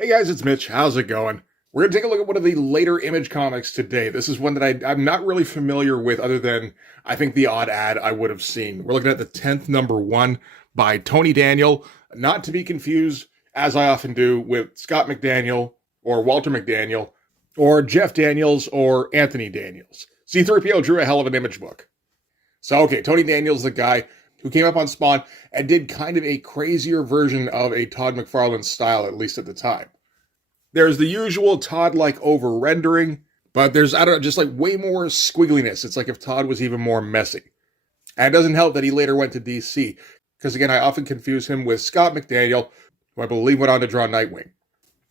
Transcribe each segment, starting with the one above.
Hey guys, it's Mitch. How's it going? We're going to take a look at one of the later Image comics today. This is one that I'm not really familiar with other than I think the odd ad I would have seen. We're looking at the 10th #1 by Tony Daniel, not to be confused, as I often do, with Scott McDaniel or Walter McDaniel or Jeff Daniels or Anthony Daniels. C-3PO drew a hell of an Image book. So, okay, Tony Daniel's the guy who came up on Spawn and did kind of a crazier version of a Todd McFarlane style, at least at the time. There's the usual Todd-like over-rendering, but there's, I don't know, just like way more squiggliness. It's like if Todd was even more messy. And it doesn't help that he later went to DC, because again, I often confuse him with Scott McDaniel, who I believe went on to draw Nightwing.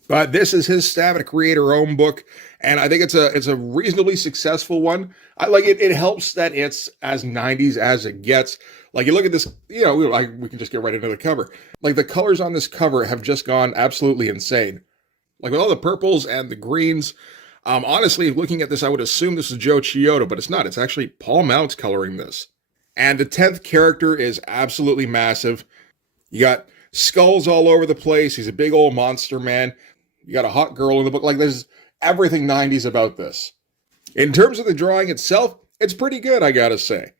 But this is his stab at a creator-owned book, and I think it's a reasonably successful one. I like it. It helps that it's as 90s as it gets. Like, you look at this, you know, we can just get right into the cover. Like, the colors on this cover have just gone absolutely insane. Like, with all the purples and the greens, honestly, looking at this, I would assume this is Joe Chiodo, but it's not. It's actually Paul Mounts coloring this. And the 10th character is absolutely massive. You got skulls all over the place. He's a big old monster man. You got a hot girl in the book. Like, there's everything 90s about this. In terms of the drawing itself, it's pretty good, I gotta say.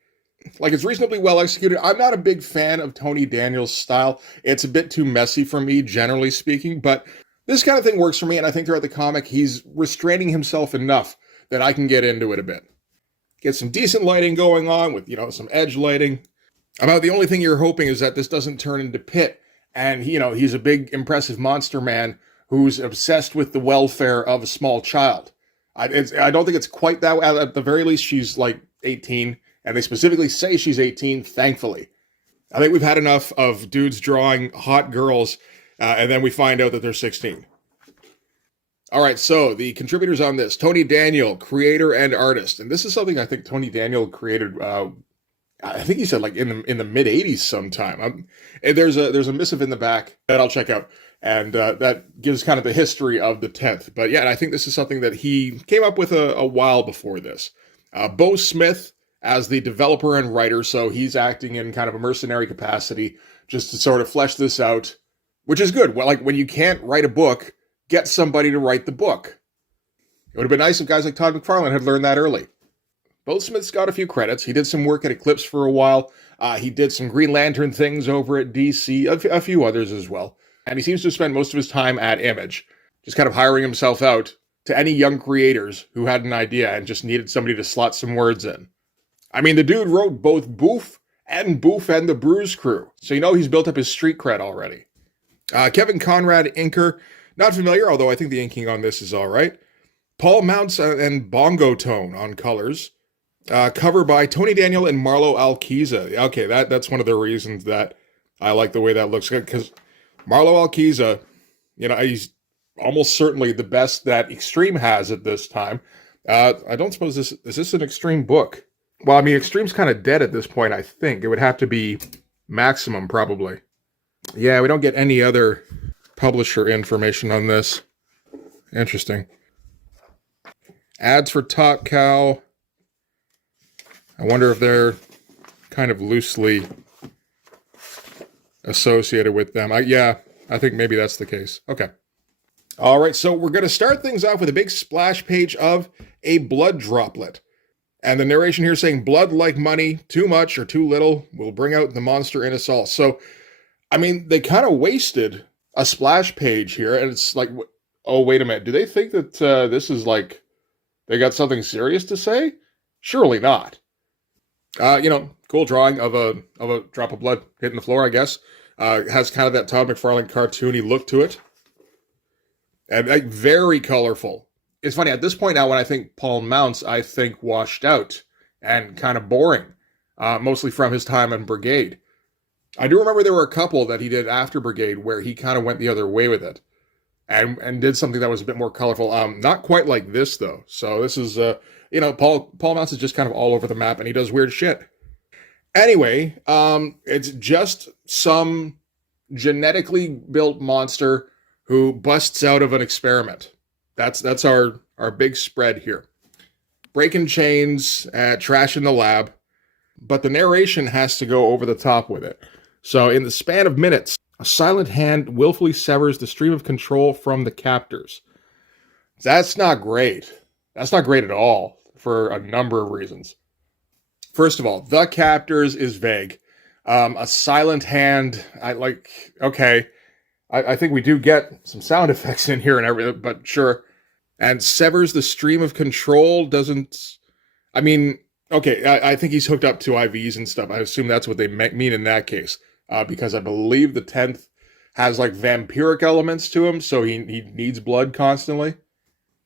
Like, it's reasonably well executed. I'm not a big fan of Tony Daniel's style. It's a bit too messy for me, generally speaking, but this kind of thing works for me, and I think throughout the comic, he's restraining himself enough that I can get into it a bit. Get some decent lighting going on with, some edge lighting. About the only thing you're hoping is that this doesn't turn into Pitt, and, he's a big, impressive monster man who's obsessed with the welfare of a small child. I don't think it's quite that way. At the very least, she's like 18, and they specifically say she's 18, thankfully. I think we've had enough of dudes drawing hot girls, and then we find out that they're 16. All right, so the contributors on this: Tony Daniel, creator and artist. And this is something I think Tony Daniel created, I think he said like in the mid-'80s sometime. There's a missive in the back that I'll check out. And that gives kind of the history of the 10th. But yeah, I think this is something that he came up with a while before this. Bo Smith as the developer and writer, so he's acting in kind of a mercenary capacity just to sort of flesh this out, which is good. Well, like, when you can't write a book, get somebody to write the book. It would have been nice if guys like Todd McFarlane had learned that early. Bo Smith's got a few credits. He did some work at Eclipse for a while. He did some Green Lantern things over at DC, a few others as well. And he seems to spend most of his time at Image, just kind of hiring himself out to any young creators who had an idea and just needed somebody to slot some words in. I mean, the dude wrote both Boof and the Bruise Crew, so he's built up his street cred already. Kevin Conrad, inker, not familiar, although I think the inking on this is all right. Paul Mounts and Bongo Tone on colors. Cover by Tony Daniel and Marlo Alquiza. Okay, that's one of the reasons that I like the way that looks, because Marlo Alquiza, he's almost certainly the best that Extreme has at this time. I don't suppose is this an Extreme book? Well, I mean, Extreme's kind of dead at this point, I think. It would have to be Maximum, probably. Yeah, we don't get any other publisher information on this. Interesting. Ads for Top Cow. I wonder if they're kind of loosely associated with them. I think maybe that's the case. Okay. All right, so we're going to start things off with a big splash page of a blood droplet. And the narration here saying, blood like money, too much or too little will bring out the monster in us all. So, I mean, they kind of wasted a splash page here, and it's like, oh, wait a minute. Do they think that this is like, they got something serious to say? Surely not. Cool drawing of a drop of blood hitting the floor, I guess. Has kind of that Todd McFarlane cartoony look to it. And like, very colorful. It's funny, at this point now, when I think Paul Mounts, I think washed out and kind of boring. Mostly from his time in Brigade. I do remember there were a couple that he did after Brigade where he kind of went the other way with it. And did something that was a bit more colorful. Not quite like this, though. So this is, Paul Mounts is just kind of all over the map, and he does weird shit. Anyway, it's just some genetically built monster who busts out of an experiment. That's our big spread here. Breaking chains, trash in the lab, but the narration has to go over the top with it. So in the span of minutes, A silent hand willfully severs the stream of control from the captors. That's not great. That's not great at all for a number of reasons. First of all, the captors is vague. A silent hand, okay. I think we do get some sound effects in here and everything, but sure. And severs the stream of control doesn't, I mean, okay, I think he's hooked up to IVs and stuff. I assume that's what they mean in that case, because I believe the 10th has like vampiric elements to him, so he needs blood constantly.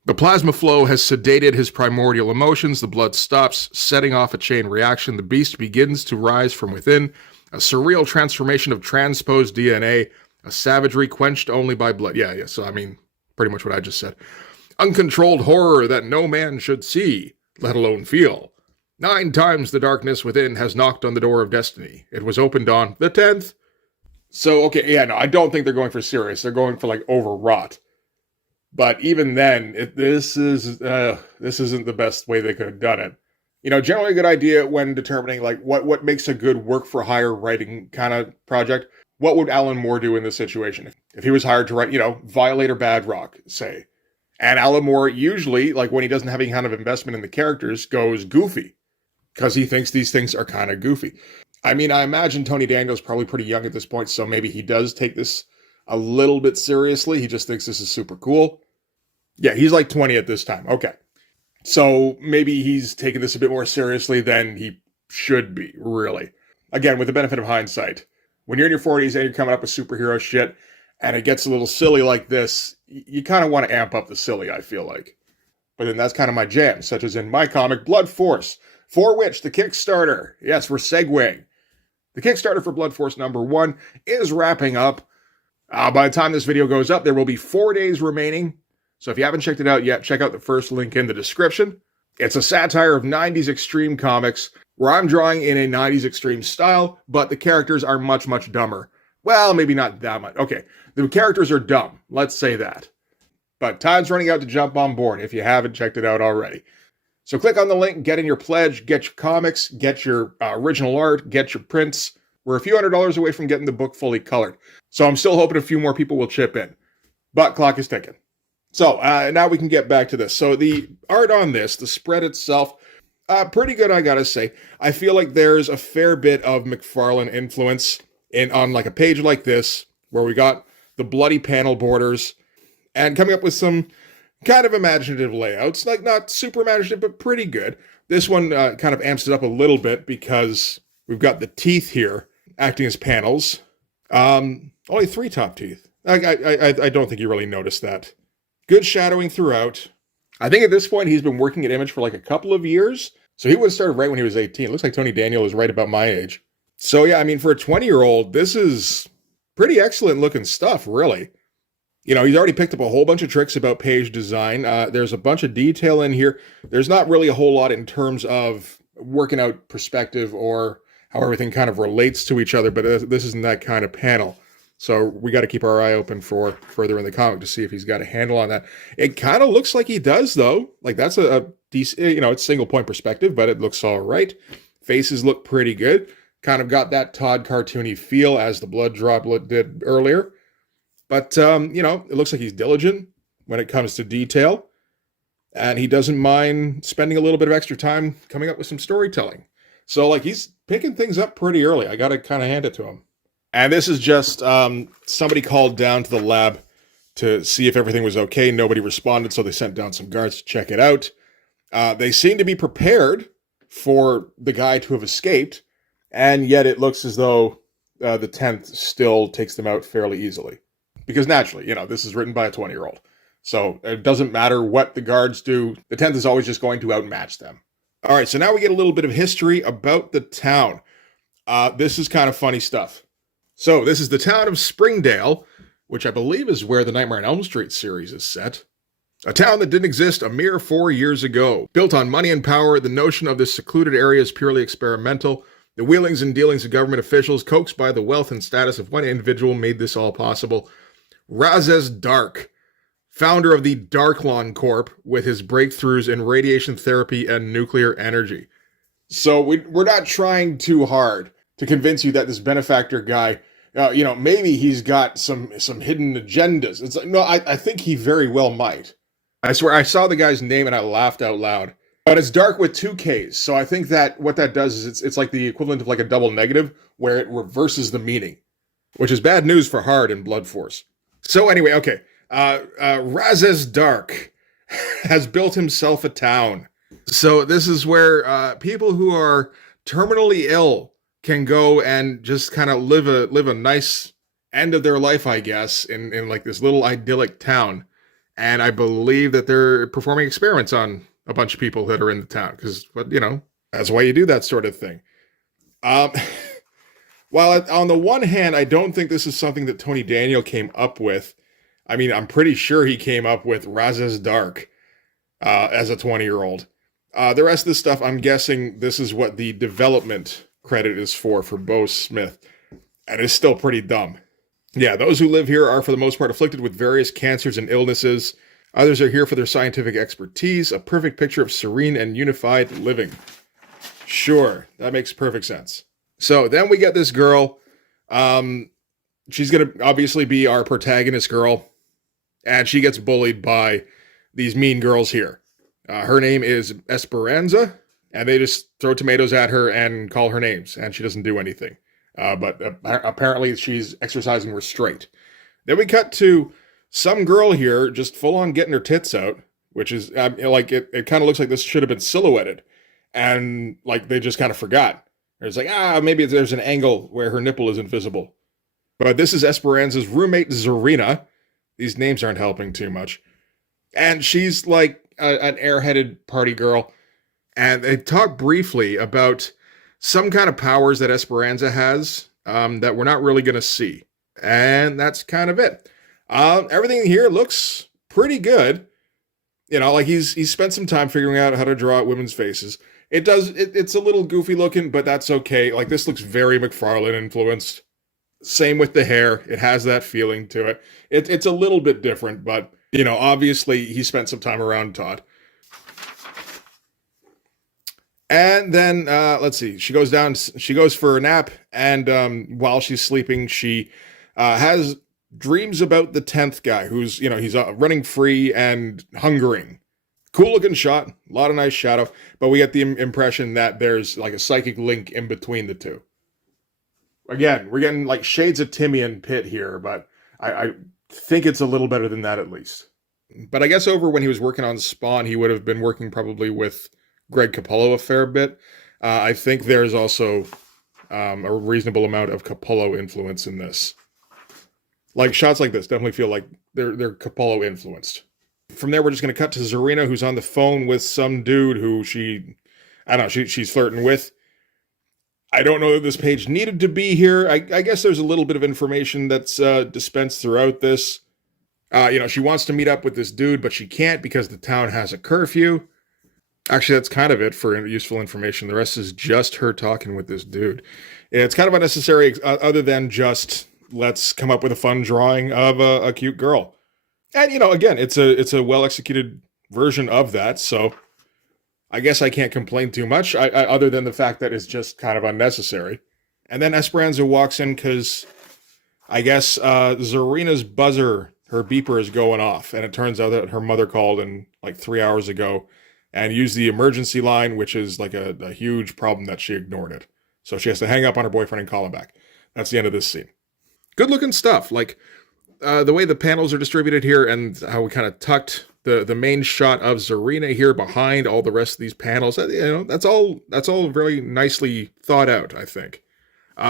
The plasma flow has sedated his primordial emotions. The blood stops, setting off a chain reaction. The beast begins to rise from within, a surreal transformation of transposed DNA, a savagery quenched only by blood. Yeah, so I mean, pretty much what I just said. Uncontrolled horror that no man should see, let alone feel. 9 times the darkness within has knocked on the door of destiny. It was opened on the 10th. So, okay, yeah, no, I don't think they're going for serious. They're going for, like, overwrought. But even then, this isn't the best way they could have done it. You know, generally a good idea when determining, like, what makes a good work-for-hire writing kind of project. What would Alan Moore do in this situation? If he was hired to write, Violator Bad Rock, say. And Alan Moore usually, like, when he doesn't have any kind of investment in the characters, goes goofy. Because he thinks these things are kind of goofy. I mean, I imagine Tony Daniel's probably pretty young at this point, so maybe he does take this a little bit seriously. He just thinks this is super cool. Yeah, he's like 20 at this time. Okay. So maybe he's taking this a bit more seriously than he should be, really. Again, with the benefit of hindsight. When you're in your 40s and you're coming up with superhero shit, and it gets a little silly like this, you kind of want to amp up the silly, I feel like. But then that's kind of my jam, such as in my comic, Blood Force, for which the Kickstarter, yes, we're segueing. The Kickstarter for Blood Force #1 is wrapping up. By the time this video goes up, there will be 4 days remaining. So if you haven't checked it out yet, check out the first link in the description. It's a satire of 90s extreme comics, where I'm drawing in a 90s extreme style, but the characters are much, much dumber. Well, maybe not that much. Okay, the characters are dumb. Let's say that. But time's running out to jump on board if you haven't checked it out already. So click on the link, get in your pledge, get your comics, get your original art, get your prints. We're a few $100s away from getting the book fully colored. So I'm still hoping a few more people will chip in. But clock is ticking. So now we can get back to this. So the art on this, the spread itself, pretty good, I gotta say. I feel like there's a fair bit of McFarlane influence on like a page like this, where we got the bloody panel borders and coming up with some kind of imaginative layouts, like not super imaginative, but pretty good. This one kind of amps it up a little bit because we've got the teeth here acting as panels. Only 3 top teeth. I don't think you really noticed that. Good shadowing throughout. I think at this point he's been working at Image for like a couple of years. So he would have started right when he was 18. It looks like Tony Daniel is right about my age. So yeah, I mean, for a 20-year-old, this is pretty excellent looking stuff, really. You know, he's already picked up a whole bunch of tricks about page design. There's a bunch of detail in here. There's not really a whole lot in terms of working out perspective or how everything kind of relates to each other, but this isn't that kind of panel. So we got to keep our eye open for further in the comic to see if he's got a handle on that. It kind of looks like he does, though. Like, that's a decent, it's single point perspective, but it looks all right. Faces look pretty good. Kind of got that Todd cartoony feel as the blood droplet did earlier. But, it looks like he's diligent when it comes to detail. And he doesn't mind spending a little bit of extra time coming up with some storytelling. So, like, he's picking things up pretty early. I got to kind of hand it to him. And this is just somebody called down to the lab to see if everything was okay. Nobody responded, so they sent down some guards to check it out. They seem to be prepared for the guy to have escaped, and yet it looks as though the 10th still takes them out fairly easily. Because naturally, this is written by a 20-year-old. So it doesn't matter what the guards do. The 10th is always just going to outmatch them. All right, so now we get a little bit of history about the town. This is kind of funny stuff. So this is the town of Springdale, which I believe is where the Nightmare on Elm Street series is set. A town that didn't exist a mere 4 years ago. Built on money and power, the notion of this secluded area is purely experimental. The wheelings and dealings of government officials, coaxed by the wealth and status of one individual, made this all possible. Razes Dark, founder of the Darklon Corp, with his breakthroughs in radiation therapy and nuclear energy. So we're not trying too hard to convince you that this benefactor guy maybe he's got some hidden agendas. It's like, no, I think he very well might. I swear, I saw the guy's name and I laughed out loud. But it's dark with two Ks, so I think that what that does is it's like the equivalent of like a double negative, where it reverses the meaning, which is bad news for Hard in Blood Force. So anyway, okay, Razes Dark has built himself a town. So this is where people who are terminally ill can go and just kind of live a nice end of their life, I guess, in like this little idyllic town. And I believe that they're performing experiments on a bunch of people that are in the town, because, that's why you do that sort of thing. While on the one hand, I don't think this is something that Tony Daniel came up with. I mean, I'm pretty sure he came up with Razes Dark as a 20-year-old. The rest of the stuff, I'm guessing this is what the development credit is for Bo Smith. And it's still pretty dumb. Yeah, those who live here are for the most part afflicted with various cancers and illnesses. Others are here for their scientific expertise, a perfect picture of serene and unified living. Sure, that makes perfect sense. So then we get this girl. She's going to obviously be our protagonist girl. And she gets bullied by these mean girls here. Her name is Esperanza. And they just throw tomatoes at her and call her names. And she doesn't do anything. But apparently she's exercising restraint. Then we cut to some girl here just full on getting her tits out, which is like it kind of looks like this should have been silhouetted, and like they just kind of forgot. It's like, maybe there's an angle where her nipple isn't visible. But this is Esperanza's roommate, Zarina. These names aren't helping too much. And she's like an airheaded party girl. And they talk briefly about some kind of powers that Esperanza has that we're not really going to see. And that's kind of it. Everything here looks pretty good. Like he's spent some time figuring out how to draw women's faces. It's a little goofy looking, but that's okay. Like, this looks very McFarlane influenced. Same with the hair. It has that feeling to it. It's a little bit different, but, obviously he spent some time around Todd. And then, let's see, she goes for a nap, and while she's sleeping, she has dreams about the 10th guy who's, he's running free and hungering. Cool looking shot, a lot of nice shadow, but we get the impression that there's like a psychic link in between the two. Again, we're getting like shades of Timmy and Pitt here, but I think it's a little better than that at least. But I guess over when he was working on Spawn, he would have been working probably with Greg Capullo a fair bit. I think there's also a reasonable amount of Capullo influence in this. Like, shots like this definitely feel like they're Capullo influenced. From there, we're just going to cut to Zarina, who's on the phone with some dude who she's flirting with. I don't know that this page needed to be here. I guess there's a little bit of information that's dispensed throughout this. She wants to meet up with this dude, but she can't because the town has a curfew. Actually, that's kind of it for useful information. The rest is just her talking with this dude. It's kind of unnecessary, other than just let's come up with a fun drawing of a cute girl. And, again, it's a well-executed version of that, so I guess I can't complain too much, other than the fact that it's just kind of unnecessary. And then Esperanza walks in because I guess Zarina's buzzer, her beeper, is going off, and it turns out that her mother called in like 3 hours ago and used the emergency line, which is like a huge problem that she ignored it. So she has to hang up on her boyfriend and call him back. That's the end of this scene. Good-looking stuff, like the way the panels are distributed here and how we kind of tucked the main shot of Zarina here behind all the rest of these panels. That's all very nicely thought out, I think.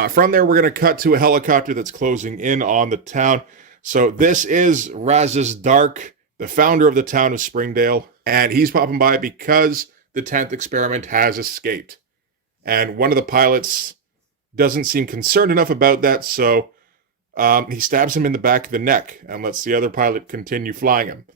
From there, we're going to cut to a helicopter that's closing in on the town. So this is Razes Dark, the founder of the town of Springdale, and he's popping by because the 10th experiment has escaped. And one of the pilots doesn't seem concerned enough about that, so he stabs him in the back of the neck and lets the other pilot continue flying him.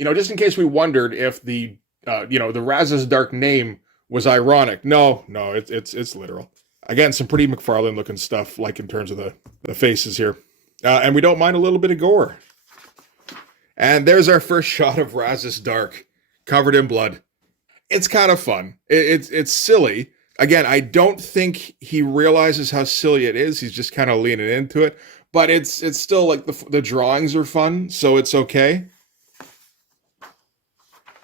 Just in case we wondered if the Razes Dark name was ironic. No, it's literal. Again, some pretty McFarlane looking stuff, like in terms of the faces here. And we don't mind a little bit of gore. And there's our first shot of Razes Dark, covered in blood. It's kind of fun. It's silly. Again, I don't think he realizes how silly it is. He's just kind of leaning into it. But it's still like the drawings are fun, so it's okay.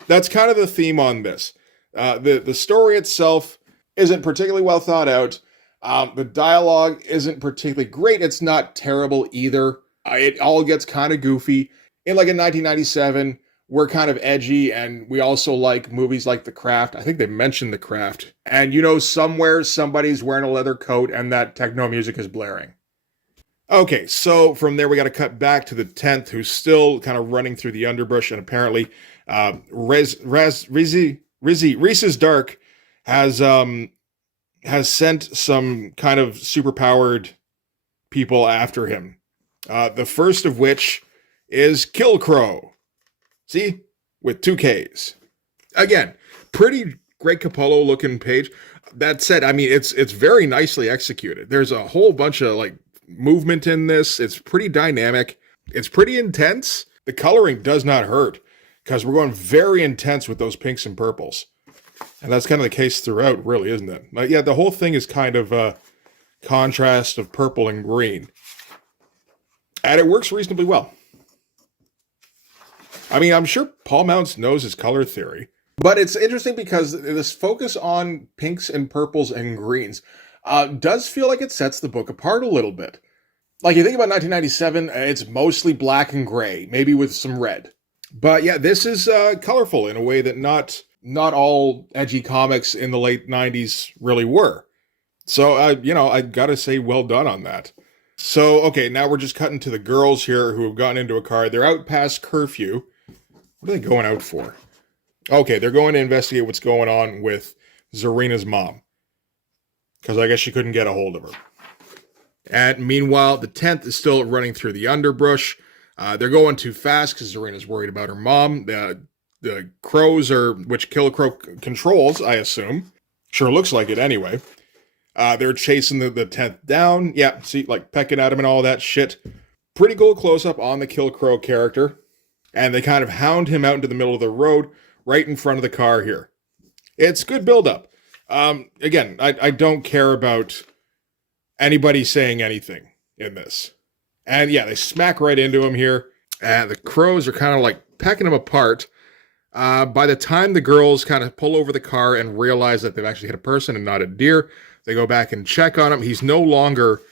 That's kind of the theme on this. The story itself isn't particularly well thought out. The dialogue isn't particularly great. It's not terrible either. It all gets kind of goofy. In 1997, we're kind of edgy, and we also like movies like The Craft. I think they mentioned The Craft. And somewhere somebody's wearing a leather coat and that techno music is blaring. Okay, so from there we got to cut back to the 10th, who's still kind of running through the underbrush, and apparently Reese's Dark has sent some kind of superpowered people after him. The first of which is Killcrow. See? With 2 Ks. Again, pretty Greg Capullo looking page. That said, I mean, it's very nicely executed. There's a whole bunch of movement in this. It's pretty dynamic. It's pretty intense. The coloring does not hurt because we're going very intense with those pinks and purples. And that's kind of the case throughout, really, isn't it? Yeah, the whole thing is kind of a contrast of purple and green. And it works reasonably well. I mean, I'm sure Paul Mounts knows his color theory. But it's interesting because this focus on pinks and purples and greens does feel like it sets the book apart a little bit. You think about 1997, it's mostly black and gray, maybe with some red. But yeah, this is colorful in a way that not all edgy comics in the late 90s really were. So, I gotta say well done on that. So, okay, now we're just cutting to the girls here who have gotten into a car. They're out past curfew. What are they going out for? Okay, they're going to investigate what's going on with Zarina's mom. Because I guess she couldn't get a hold of her. And meanwhile, the 10th is still running through the underbrush. They're going too fast because Zarina's worried about her mom. The crows which Killcrow controls, I assume. Sure looks like it anyway. They're chasing the 10th down. Yeah, see, pecking at him and all that shit. Pretty cool close-up on the Killcrow character. And they kind of hound him out into the middle of the road, right in front of the car here. It's good build-up. Again, I don't care about anybody saying anything in this. And yeah, they smack right into him here. And the crows are kind of pecking him apart. By the time the girls kind of pull over the car and realize that they've actually hit a person and not a deer, they go back and check on him. He's no longer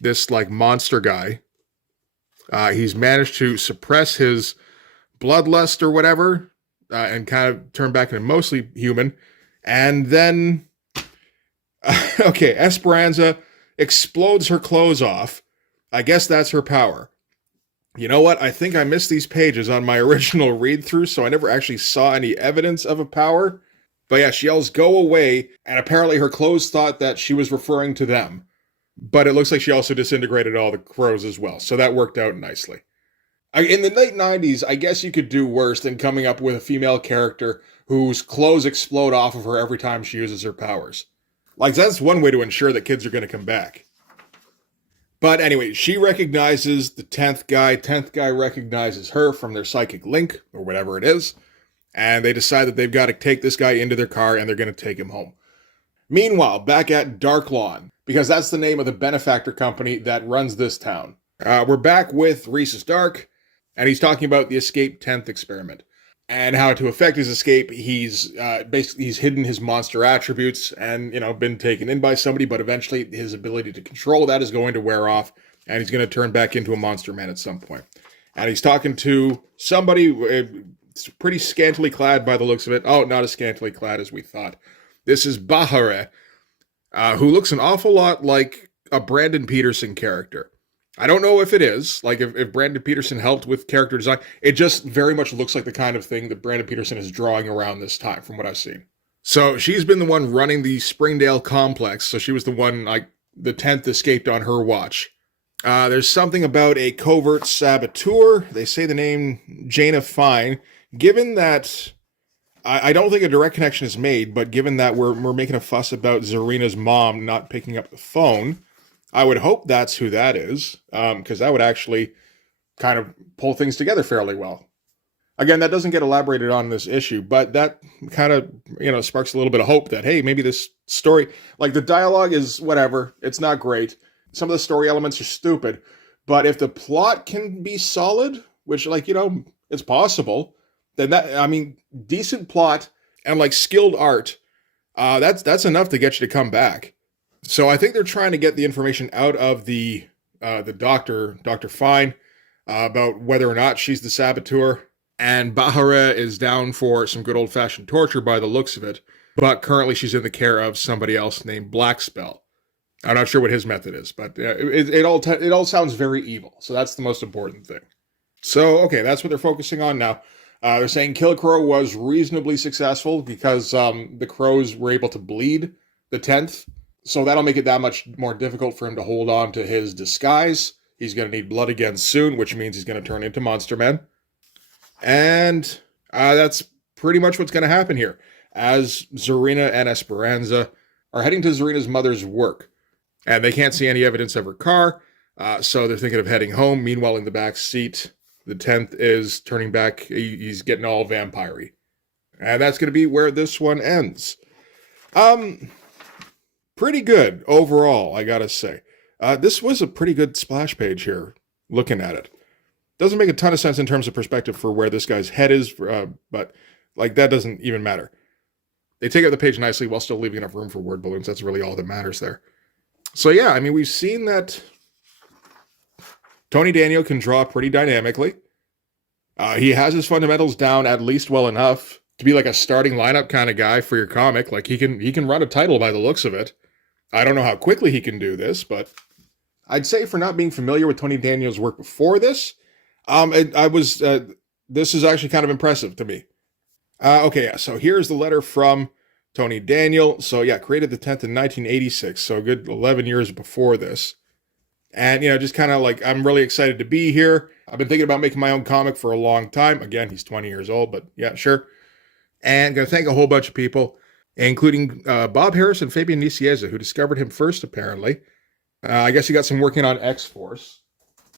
this monster guy. He's managed to suppress his bloodlust or whatever, and kind of turn back into mostly human. And then, okay, Esperanza explodes her clothes off. I guess that's her power. You know what? I think I missed these pages on my original read-through, so I never actually saw any evidence of a power. But yeah, she yells, "Go away," and apparently her clothes thought that she was referring to them. But it looks like she also disintegrated all the crows as well, so that worked out nicely. In the late 90s, I guess you could do worse than coming up with a female character whose clothes explode off of her every time she uses her powers. That's one way to ensure that kids are going to come back. But anyway, she recognizes the 10th guy. 10th guy recognizes her from their psychic link, or whatever it is. And they decide that they've got to take this guy into their car and they're going to take him home. Meanwhile, back at Darklon, because that's the name of the benefactor company that runs this town. We're back with Reese's Dark, and he's talking about the escape 10th experiment. And how to effect his escape, he's hidden his monster attributes and, been taken in by somebody, but eventually his ability to control that is going to wear off, and he's going to turn back into a monster man at some point. And he's talking to somebody pretty scantily clad by the looks of it. Oh, not as scantily clad as we thought. This is Bahare, who looks an awful lot like a Brandon Peterson character. I don't know if it is, if Brandon Peterson helped with character design. It just very much looks like the kind of thing that Brandon Peterson is drawing around this time, from what I've seen. So she's been the one running the Springdale complex, so she was the one, the 10th escaped on her watch. There's something about a covert saboteur. They say the name Jaina Fine. Given that, I don't think a direct connection is made, but given that we're making a fuss about Zarina's mom not picking up the phone, I would hope that's who that is, because that would actually kind of pull things together fairly well. Again, that doesn't get elaborated on in this issue, but that kind of, sparks a little bit of hope that, hey, maybe this story, like the dialogue is whatever, it's not great. Some of the story elements are stupid, but if the plot can be solid, which, it's possible, then decent plot and skilled art, that's enough to get you to come back. So I think they're trying to get the information out of the doctor, Dr. Fine, about whether or not she's the saboteur. And Bahara is down for some good old-fashioned torture by the looks of it, but currently she's in the care of somebody else named Blackspell. I'm not sure what his method is, but it all sounds very evil, so that's the most important thing. So, okay, that's what they're focusing on now. They're saying Kill Crow was reasonably successful because the crows were able to bleed the 10th, so that'll make it that much more difficult for him to hold on to his disguise. He's going to need blood again soon, which means he's going to turn into Monster Man. And that's pretty much what's going to happen here, as Zarina and Esperanza are heading to Zarina's mother's work. And they can't see any evidence of her car, so they're thinking of heading home. Meanwhile, in the back seat, the 10th is turning back. He's getting all vampire-y. And that's going to be where this one ends. Pretty good overall, I gotta say. This was a pretty good splash page here, looking at it. Doesn't make a ton of sense in terms of perspective for where this guy's head is, but that doesn't even matter. They take up the page nicely while still leaving enough room for word balloons. That's really all that matters there. So yeah, we've seen that Tony Daniel can draw pretty dynamically. He has his fundamentals down at least well enough to be like a starting lineup kind of guy for your comic. Like he can run a title by the looks of it. I don't know how quickly he can do this, but I'd say for not being familiar with Tony Daniel's work before this, this is actually kind of impressive to me. Okay, yeah, so here's the letter from Tony Daniel. So yeah, created the 10th in 1986, so a good 11 years before this. And, just kind of I'm really excited to be here. I've been thinking about making my own comic for a long time. Again, he's 20 years old, but yeah, sure. And going to thank a whole bunch of people, including Bob Harris and Fabian Nicieza, who discovered him first, apparently. I guess he got some working on X-Force.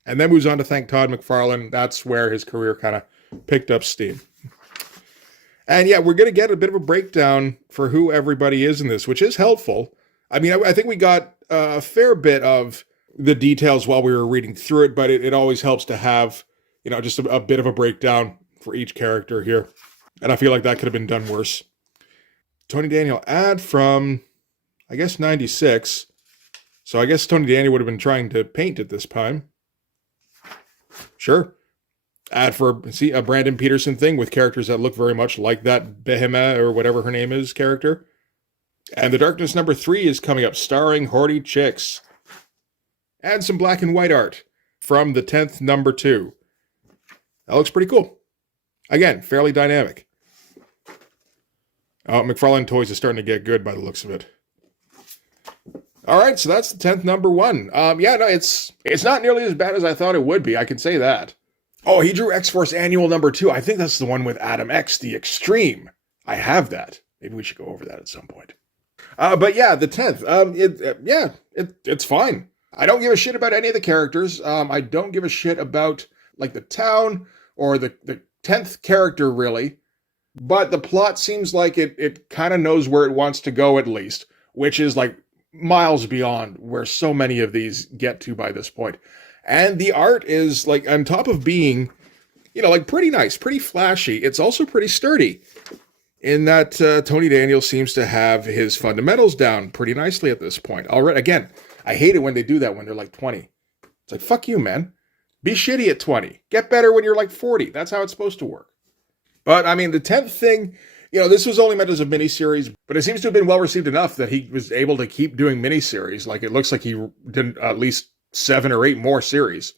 And then moves on to thank Todd McFarlane. That's where his career kind of picked up steam. And yeah, we're going to get a bit of a breakdown for who everybody is in this, which is helpful. I think we got a fair bit of the details while we were reading through it, but it always helps to have, just a bit of a breakdown for each character here. And I feel like that could have been done worse. Tony Daniel ad from, I guess, 96. So I guess Tony Daniel would have been trying to paint at this time. Sure. Ad for a Brandon Peterson thing with characters that look very much like that Behemoth or whatever her name is character. And The Darkness #3 is coming up, starring Horty Chicks. And some black and white art from the 10th #2. That looks pretty cool. Again, fairly dynamic. Oh, McFarlane Toys is starting to get good by the looks of it. All right, so that's the 10th #1. It's not nearly as bad as I thought it would be. I can say that. Oh, he drew X-Force Annual #2. I think that's the one with Adam X, the Extreme. I have that. Maybe we should go over that at some point. But yeah, the 10th. It's fine. I don't give a shit about any of the characters. I don't give a shit about the town or the 10th character really. But the plot seems like it kind of knows where it wants to go at least, which is miles beyond where so many of these get to by this point. And the art is on top of being, pretty nice, pretty flashy. It's also pretty sturdy in that Tony Daniel seems to have his fundamentals down pretty nicely at this point. Already, again, I hate it when they do that when they're 20. It's fuck you, man. Be shitty at 20. Get better when you're 40. That's how it's supposed to work. But the 10th thing, this was only meant as a miniseries, but it seems to have been well received enough that he was able to keep doing miniseries. It looks like he did at least 7 or 8 more series.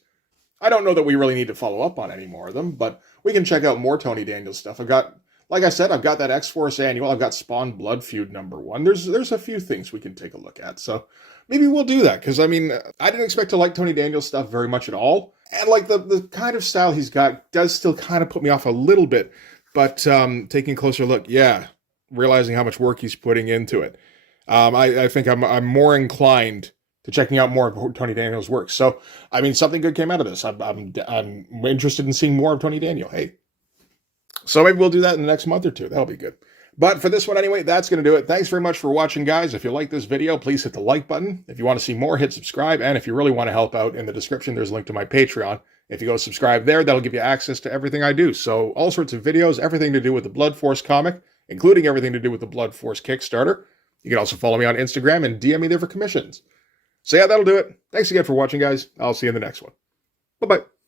I don't know that we really need to follow up on any more of them, but we can check out more Tony Daniel stuff. I've got that X-Force Annual. I've got Spawn Blood Feud #1. There's a few things we can take a look at. So maybe we'll do that, because I didn't expect to like Tony Daniel's stuff very much at all. And the kind of style he's got does still kind of put me off a little bit. But taking a closer look, realizing how much work he's putting into it, I think I'm more inclined to checking out more of Tony Daniel's work. So, something good came out of this. I'm interested in seeing more of Tony Daniel. Hey, So maybe we'll do that in the next month or two. That'll be good. But for this one anyway, that's going to do it. Thanks very much for watching, guys. If you like this video, please hit the like button. If you want to see more, hit subscribe. And if you really want to help out, in the description, there's a link to my Patreon. If you go subscribe there, that'll give you access to everything I do. So all sorts of videos, everything to do with the Blood Force comic, including everything to do with the Blood Force Kickstarter. You can also follow me on Instagram and DM me there for commissions. So yeah, that'll do it. Thanks again for watching, guys. I'll see you in the next one. Bye-bye.